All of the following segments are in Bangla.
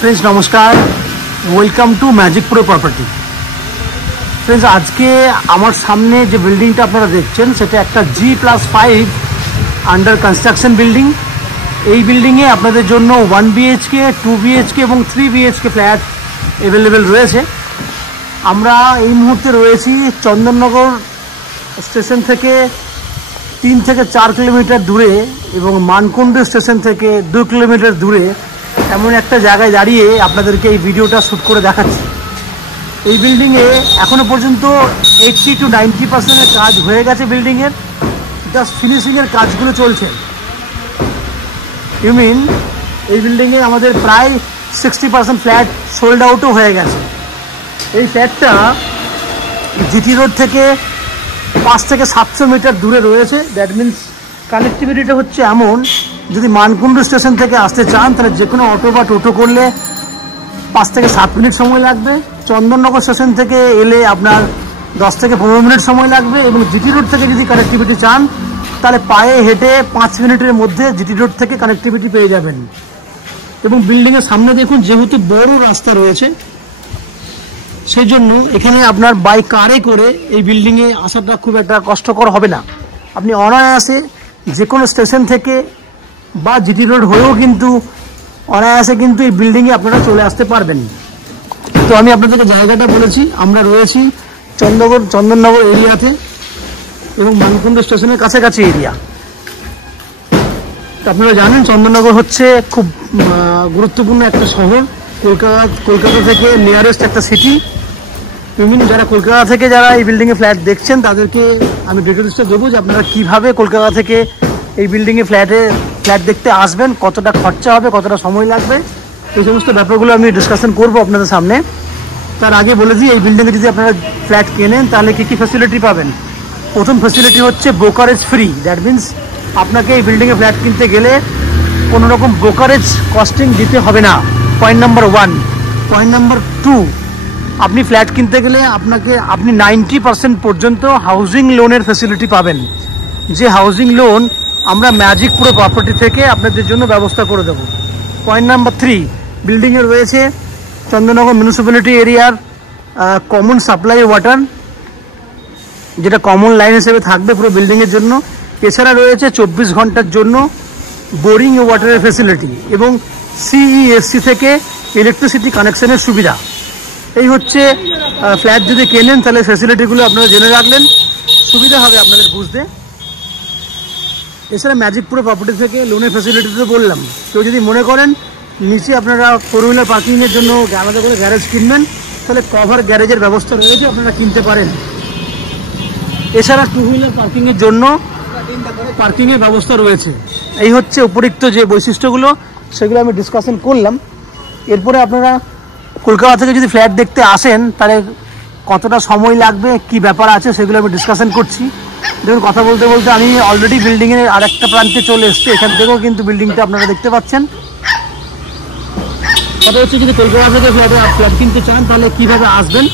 फ्रेंड्स नमस्कार, welcome to Magic Pro Property. Friends आज के आमार सामने जो बिल्डिंगटा आपनारा देखছেন सेटा एक G+5 अंडार कन्स्ट्रक्शन बिल्डिंग। এই বিল্ডিংয়ে আপনাদের জন্য 1 BHK 2 BHK এবং 3 BHK ফ্ল্যাট अवेलेबल রয়েছে। আমরা এই মুহূর্তে রয়েছি চন্দননগর স্টেশন থেকে 3 থেকে 4 কিলোমিটার দূরে এবং মানকুণ্ড স্টেশন থেকে 2 কিলোমিটার দূরে এমন একটা জায়গায় দাঁড়িয়ে আপনাদেরকে এই ভিডিওটা শ্যুট করে দেখাচ্ছি। এই বিল্ডিংয়ে এখনো পর্যন্ত 80 to 90% কাজ হয়ে গেছে। বিল্ডিংয়ের জাস্ট ফিনিশিংয়ের কাজগুলো চলছে। ইউ মিন এই বিল্ডিংয়ে আমাদের প্রায় 60% ফ্ল্যাট সোল্ড আউটও হয়ে গেছে। এই ফ্ল্যাটটা জিটি রোড থেকে 5 থেকে 700 মিটার দূরে রয়েছে। দ্যাট মিনস কানেক্টিভিটিটা হচ্ছে এমন, যদি মানকুণ্ড স্টেশন থেকে আসতে চান তাহলে যে কোনো অটো বা টোটো করলে 5 থেকে 7 মিনিট সময় লাগবে। চন্দননগর স্টেশন থেকে এলে আপনার 10 থেকে 15 মিনিট সময় লাগবে এবং জিটি রোড থেকে যদি কানেক্টিভিটি চান তাহলে পায়ে হেঁটে 5 মিনিটের মধ্যে জিটি রোড থেকে কানেক্টিভিটি পেয়ে যাবেন। এবং বিল্ডিংয়ের সামনে দেখুন, যেহেতু বড় রাস্তা রয়েছে সেই জন্য এখানে আপনার বাই কারে করে এই বিল্ডিংয়ে আসাটা খুব একটা কষ্টকর হবে না। আপনি অনায়াসে যে কোনো স্টেশন থেকে বা জিটি রোড হয়েও কিন্তু অনায়াসে কিন্তু এই বিল্ডিংয়ে আপনারা চলে আসতে পারবেন। তো আমি আপনাদেরকে জায়গাটা বলেছি, আমরা রয়েছি চন্দননগর এরিয়াতে এবং মানকুণ্ড স্টেশনের কাছাকাছি এরিয়া। তো আপনারা জানেন চন্দননগর হচ্ছে খুব গুরুত্বপূর্ণ একটা শহর, কলকাতা থেকে নিয়ারেস্ট একটা সিটি। যারা কলকাতা থেকে যারা এই বিল্ডিংয়ে ফ্ল্যাট দেখছেন তাদেরকে আমি ডিটেলসটা দেবো যে আপনারা কীভাবে কলকাতা থেকে এই বিল্ডিংয়ে ফ্ল্যাট দেখতে আসবেন, কতটা খরচা হবে, কতটা সময় লাগবে, এই সমস্ত ব্যাপারগুলো আমি ডিসকাশন করবো আপনাদের সামনে। তার আগে বলে দিই, এই বিল্ডিংয়ে যদি আপনারা ফ্ল্যাট কেনেন তাহলে কী কী ফ্যাসিলিটি পাবেন। প্রথম ফ্যাসিলিটি হচ্ছে ব্রোকারেজ ফ্রি। দ্যাট মিনস আপনাকে এই বিল্ডিংয়ে ফ্ল্যাট কিনতে গেলে কোনো রকম ব্রোকারেজ কস্টিং দিতে হবে না, পয়েন্ট নাম্বার 1। পয়েন্ট নাম্বার 2, আপনি ফ্ল্যাট কিনতে গেলে আপনি 90% পর্যন্ত হাউজিং লোনের ফ্যাসিলিটি পাবেন, যে হাউজিং লোন আমরা ম্যাজিক প্রো প্রপার্টি থেকে আপনাদের জন্য ব্যবস্থা করে দেবো। পয়েন্ট নাম্বার 3, বিল্ডিংয়ে রয়েছে চন্দননগর মিউনিসিপ্যালিটি এরিয়ার কমন সাপ্লাই ওয়াটার, যেটা কমন লাইন হিসেবে থাকবে পুরো বিল্ডিংয়ের জন্য। এছাড়া রয়েছে 24 ঘন্টার জন্য বোরিং ওয়াটারের ফ্যাসিলিটি এবং CESC থেকে ইলেকট্রিসিটি কানেকশনের সুবিধা। এই হচ্ছে ফ্ল্যাট যদি কেনেন তাহলে ফ্যাসিলিটিগুলো আপনারা জেনে রাখলেন, সুবিধা হবে আপনাদের বুঝতে। এছাড়া ম্যাজিক প্রো প্রপার্টি থেকে লোনের ফ্যাসিলিটি তো বললাম। কেউ যদি মনে করেন নিচে আপনারা 4 হুইলার পার্কিংয়ের জন্য আলাদা করে গ্যারেজ কিনবেন তাহলে কভার গ্যারেজের ব্যবস্থা রয়েছে, আপনারা কিনতে পারেন। এছাড়া 2 হুইলার পার্কিংয়ের জন্য পার্কিংয়ের ব্যবস্থা রয়েছে। এই হচ্ছে উপরিক্ত যে বৈশিষ্ট্যগুলো, সেগুলো আমি ডিসকাশন করলাম। এরপরে আপনারা কলকাতা থেকে যদি ফ্ল্যাট দেখতে আসেন তাহলে কতটা সময় লাগবে, কি ব্যাপার আছে, সেগুলো আমি ডিসকাশন করছি। দেখুন, কথা বলতে বলতে আমি অলরেডি বিল্ডিংয়ের আরেকটা প্রান্তে চলে এসেছি। এখান থেকেও কিন্তু বিল্ডিংটা আপনারা দেখতে পাচ্ছেন। কথা হচ্ছে, যদি কলকাতা থেকে ফ্ল্যাট কিনতে চান তাহলে কীভাবে আসবেন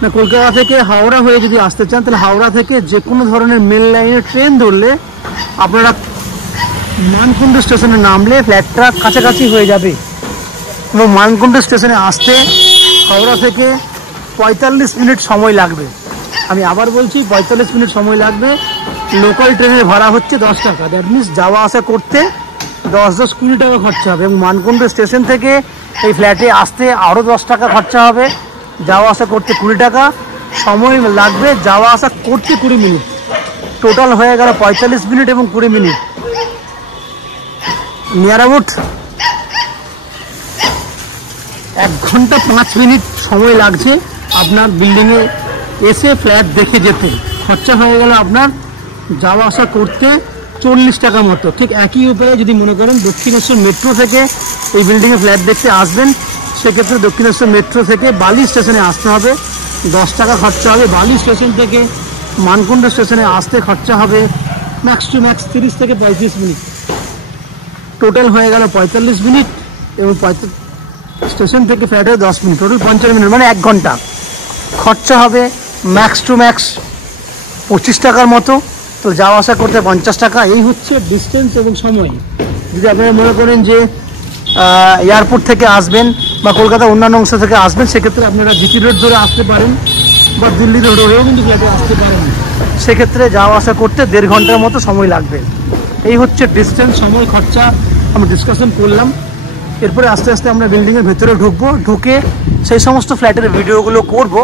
না, কলকাতা থেকে হাওড়া হয়ে যদি আসতে চান তাহলে হাওড়া থেকে যে কোনো ধরনের মেল লাইনের ট্রেন ধরলে আপনারা মানকুণ্ড স্টেশনে নামলে ফ্ল্যাটটা কাছাকাছি হয়ে যাবে। এবং মানকুণ্ড স্টেশনে আসতে হাওড়া থেকে 45 মিনিট সময় লাগবে। আমি আবার বলছি, 45 মিনিট সময় লাগবে। লোকাল ট্রেনের ভাড়া হচ্ছে 10 টাকা। দ্যাট মিনস যাওয়া আসা করতে 10-20 টাকা খরচা হবে। এবং মানকুণ্ড স্টেশন থেকে এই ফ্ল্যাটে আসতে আরও 10 টাকা খরচা হবে। যাওয়া আসা করতে 20 টাকা সময় লাগবে, যাওয়া আসা করতে 20 মিনিট, টোটাল হয়ে গেল 45 মিনিট এবং 20 মিনিট। নিয়ার অ্যাবাউট 1 ঘন্টা 5 মিনিট সময় লাগছে আপনার বিল্ডিংয়ে এসে ফ্ল্যাট দেখে যেতে। খরচা হয়ে গেল আপনার যাওয়া আসা করতে 40 টাকা মতো। ঠিক একই উপায়ে যদি মনে করেন দক্ষিণেশ্বর মেট্রো থেকে এই বিল্ডিংয়ে ফ্ল্যাট দেখতে আসবেন, সেক্ষেত্রে দক্ষিণেশ্বর মেট্রো থেকে বালি স্টেশনে আসতে হবে, 10 টাকা খরচা হবে। বালি স্টেশন থেকে মানকুণ্ড স্টেশনে আসতে খরচা হবে ম্যাক্স টু ম্যাক্স 30 থেকে 35 মিনিট। টোটাল হয়ে গেল 45 মিনিট এবং স্টেশন থেকে ফ্ল্যাটে 10 মিনিট, টোটাল 50 মিনিট, মানে 1 ঘন্টা। খরচা হবে ম্যাক্স টু ম্যাক্স 25 টাকার মতো। তো যাওয়া আসা করতে 50 টাকা। এই হচ্ছে ডিস্টেন্স এবং সময়। যদি আপনারা মনে করেন যে এয়ারপোর্ট থেকে আসবেন বা কলকাতার অন্যান্য অংশ থেকে আসবেন, সেক্ষেত্রে আপনারা জিটি রোড ধরে আসতে পারেন বা দিল্লি রোড ধরেও কিন্তু ফ্ল্যাটে আসতে পারেন। সেক্ষেত্রে যাওয়া আসা করতে 1.5 ঘন্টার মতো সময় লাগবে। এই হচ্ছে ডিস্টেন্স, সময়, খরচা আমরা ডিসকাশন করলাম। এরপরে আস্তে আস্তে আমরা বিল্ডিংয়ের ভেতরে ঢুকবো, ঢুকে সেই সমস্ত ফ্ল্যাটের ভিডিওগুলো করব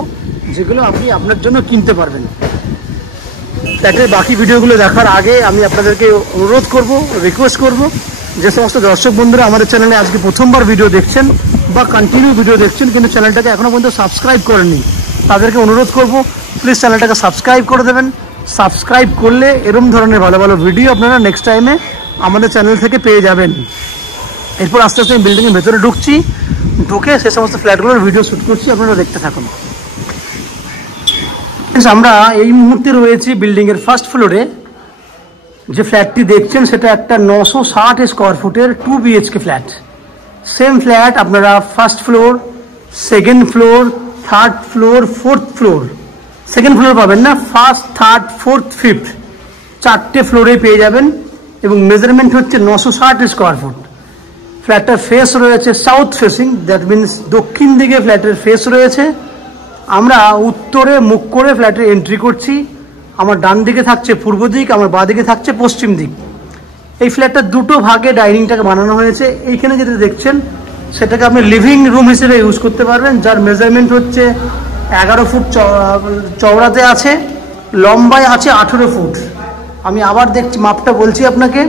যেগুলো আপনি আপনার জন্য কিনতে পারবেন। ফ্ল্যাটের বাকি ভিডিওগুলো দেখার আগে আমি আপনাদেরকে অনুরোধ করব, রিকোয়েস্ট করব, যে সমস্ত দর্শক বন্ধুরা আমাদের চ্যানেলে আজকে প্রথমবার ভিডিও দেখছেন বা কন্টিনিউ ভিডিও দেখছেন কিন্তু চ্যানেলটাকে এখনও পর্যন্ত সাবস্ক্রাইব করেননি, তাদেরকে অনুরোধ করব প্লিজ চ্যানেলটাকে সাবস্ক্রাইব করে দেবেন। সাবস্ক্রাইব করলে এরকম ধরনের ভালো ভালো ভিডিও আপনারা নেক্সট টাইমে আমাদের চ্যানেল থেকে পেয়ে যাবেন। এরপর আস্তে আস্তে আমি বিল্ডিংয়ের ভেতরে ঢুকছি, ঢুকে সে সমস্ত ফ্ল্যাটগুলোর ভিডিও শ্যুট করছি, আপনারা দেখতে থাকুন। আমরা এই মুহূর্তে রয়েছি বিল্ডিংয়ের ফার্স্ট ফ্লোরে। যে ফ্ল্যাটটি দেখছেন সেটা একটা 960 স্কোয়ার ফুটের 2 BHK ফ্ল্যাট। সেম ফ্ল্যাট আপনারা first floor, second floor, third floor, fourth floor, second floor পাবেন না, ফার্স্ট, থার্ড, ফোর্থ, ফিফথ 4টে ফ্লোরে পেয়ে যাবেন। এবং মেজারমেন্ট হচ্ছে 960 স্কোয়ার ফুট। ফ্ল্যাটটার ফেস রয়েছে সাউথ ফেসিং, দ্যাট মিনস দক্ষিণ দিকে ফ্ল্যাটের ফেস রয়েছে। আমরা উত্তরে মুখ করে ফ্ল্যাটে এন্ট্রি করছি। আমার ডান দিকে থাকছে পূর্ব দিক, আমার বাঁ দিকে থাকছে পশ্চিম দিক। এই ফ্ল্যাটটা দুটো ভাগে ডাইনিংটাকে বানানো হয়েছে। এইখানে যেটা দেখছেন সেটাকে আপনি লিভিং রুম হিসেবে ইউজ করতে পারবেন, যার মেজারমেন্ট হচ্ছে 11 ফুট চওড়াতে আছে, লম্বায় আছে 18 ফুট। আমি আবার দেখছি, মাপটা বলছি আপনাকে।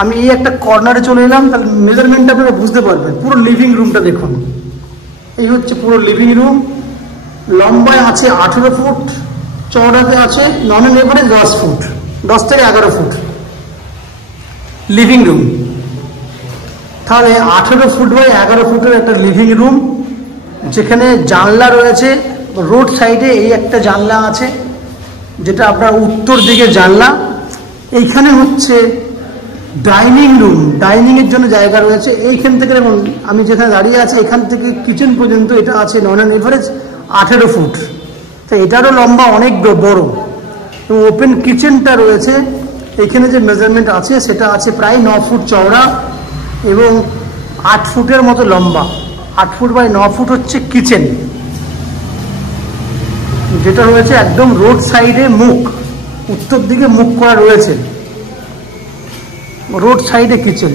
আমি এই একটা কর্নারে চলে এলাম, তাহলে মেজারমেন্টটা আপনারা বুঝতে পারবেন। পুরো লিভিং রুমটা দেখুন, এই হচ্ছে পুরো লিভিং রুম। লম্বায় আছে 18 ফুট, চওড়াতে আছে নন অন এভারেজ 10 ফুট, 10 থেকে 11 ফুট লিভিং রুম। তাহলে 18 ফুট বাই 11 ফুটের একটা লিভিং রুম, যেখানে জানলা রয়েছে রোড সাইডে। এই একটা জানলা আছে যেটা আপনার উত্তর দিকে জানলা। এইখানে হচ্ছে ডাইনিং রুম, ডাইনিংয়ের জন্য জায়গা রয়েছে। এইখান থেকে দেখুন, আমি যেখানে দাঁড়িয়ে আছি এখান থেকে কিচেন পর্যন্ত এটা আছে নন অন এভারেজ 18 ফুট। তো এটারও লম্বা অনেক বড়। এবং ওপেন কিচেনটা রয়েছে, এখানে যে মেজারমেন্ট আছে সেটা আছে প্রায় 9 ফুট চওড়া এবং 8 ফুটের মতো লম্বা। 8 ফুট বাই 9 ফুট হচ্ছে কিচেন, যেটা রয়েছে একদম রোড সাইডে, মুখ উত্তর দিকে মুখ করা রয়েছে, রোড সাইডে কিচেন।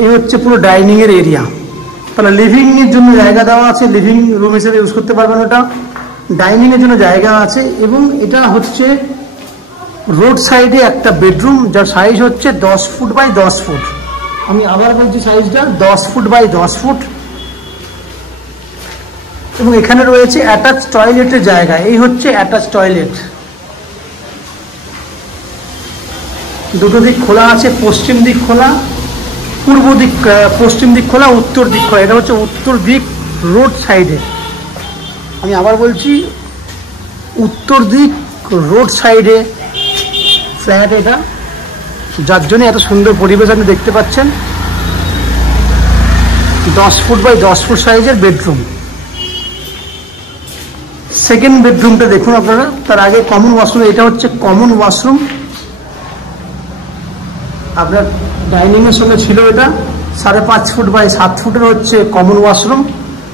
এই হচ্ছে পুরো ডাইনিংয়ের এরিয়া। তাহলে লিভিংয়ের জন্য জায়গা দেওয়া আছে, লিভিং রুম হিসেবে ইউজ করতে পারবেন ওটা। ডাইনিংয়ের জন্য জায়গা আছে এবং এটা হচ্ছে রোড সাইডে একটা বেডরুম, যার সাইজ হচ্ছে 10 ফুট বাই 10 ফুট। আমি আবার বলছি সাইজটা 10 ফুট বাই 10 ফুট। এবং এখানে রয়েছে অ্যাটাচ টয়লেটের জায়গা। এই হচ্ছে অ্যাটাচ টয়লেট। দুটো দিক খোলা আছে, পশ্চিম দিক খোলা, পূর্ব দিক, পশ্চিম দিক খোলা, উত্তর দিক খোলা। এটা হচ্ছে উত্তর দিক রোড সাইডে। আমি আবার বলছি উত্তর দিক রোড সাইডে ফ্ল্যাট এটা, যার জন্য এত সুন্দর পরিবেশ আপনি দেখতে পাচ্ছেন। 10 ফুট বাই 10 ফুট সাইজের বেডরুম। সেকেন্ড বেডরুমটা দেখুন আপনারা। তার আগে কমন ওয়াশরুম, এটা হচ্ছে কমন ওয়াশরুম। আপনার ডাইনিংয়ের সঙ্গে ছিল এটা 5.5 ফুট বাই 7 ফুটের হচ্ছে কমন ওয়াশরুম।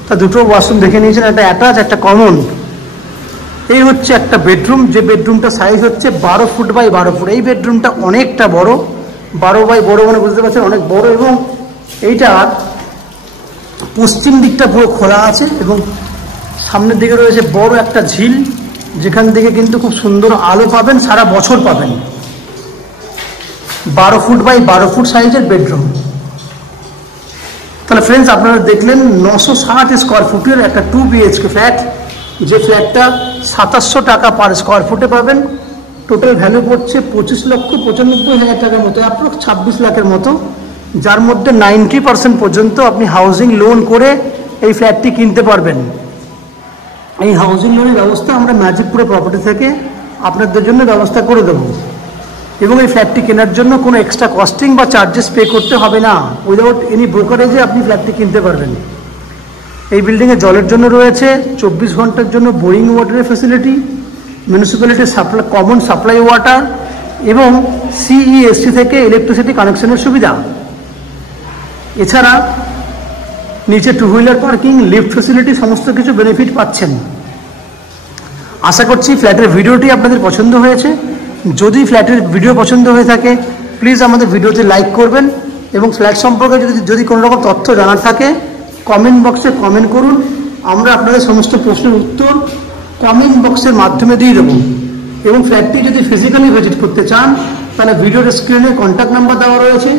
তা দুটো ওয়াশরুম দেখে নিয়েছেন, একটা অ্যাটাচ একটা কমন। এই হচ্ছে একটা বেডরুম, যে বেডরুমটা সাইজ হচ্ছে 12 ফুট বাই 12 ফুট। এই বেডরুমটা অনেকটা বড়, 12 বাই বড় মানে বুঝতে পারছেন অনেক বড়। এবং এইটা পশ্চিম দিকটা পুরো খোলা আছে এবং সামনের দিকে রয়েছে বড় একটা ঝিল, যেখান থেকে কিন্তু খুব সুন্দর আলো পাবেন, সারা বছর পাবেন। 12 ফুট বাই 12 ফুট সাইজের বেডরুম। তাহলে ফ্রেন্ডস, আপনারা দেখলেন 960 স্কোয়ার ফুটের একটা 2 BHK ফ্ল্যাট, যে ফ্ল্যাটটা 2700 টাকা পার স্কোয়ার ফুটে পাবেন। টোটাল ভ্যালু পড়ছে 25,95,000 টাকার মতো, অ্যাপ্রক্স 26 লাখের মতো, যার মধ্যে 90% পর্যন্ত আপনি হাউজিং লোন করে এই ফ্ল্যাটটি কিনতে পারবেন। এই হাউজিং লোনের ব্যবস্থা আমরা ম্যাজিকপুরে প্রপার্টি থেকে আপনাদের জন্য ব্যবস্থা করে দেবো। এবং এই ফ্ল্যাটটি কেনার জন্য কোনো এক্সট্রা কস্টিং বা চার্জেস পে করতে হবে না। উইদাউট এনি ব্রোকারেজে আপনি ফ্ল্যাটটি কিনতে পারবেন। এই বিল্ডিংয়ে জলের জন্য রয়েছে 24 ঘন্টার জন্য বোরিং ওয়াটারের ফ্যাসিলিটি, মিউনিসিপ্যালিটির সাপ্লাই, কমন সাপ্লাই ওয়াটার এবং CESC থেকে ইলেকট্রিসিটি কানেকশনের সুবিধা। এছাড়া নিচে 2 হুইলার পার্কিং, লিফট ফেসিলিটি, সমস্ত কিছু বেনিফিট পাচ্ছেন। আশা করছি ফ্ল্যাটের ভিডিওটি আপনাদের পছন্দ হয়েছে। যদি ফ্ল্যাটের ভিডিও পছন্দ হয়ে থাকে প্লিজ আমাদের ভিডিওতে লাইক করবেন এবং ফ্ল্যাট সম্পর্কে যদি কোনো রকম তথ্য জানার থাকে কমেন্ট বক্সে কমেন্ট করুন। আমরা আপনাদের সমস্ত প্রশ্নের উত্তর কমেন্ট বক্সের মাধ্যমে দিয়ে দেবো। এবং ফ্ল্যাটটি যদি ফিজিক্যালি ভিজিট করতে চান তাহলে ভিডিওর স্ক্রিনে কন্ট্যাক্ট নাম্বার দেওয়া রয়েছে,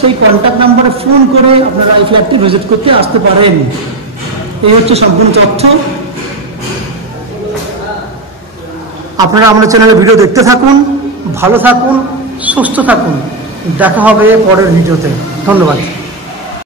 সেই কন্ট্যাক্ট নাম্বারে ফোন করে আপনারা এই ফ্ল্যাটটি ভিজিট করতে আসতে পারেন। এই হচ্ছে সম্পূর্ণ তথ্য। আপনারা আমাদের চ্যানেলে ভিডিও দেখতে থাকুন, ভালো থাকুন, সুস্থ থাকুন। দেখা হবে পরের ভিডিওতে। ধন্যবাদ।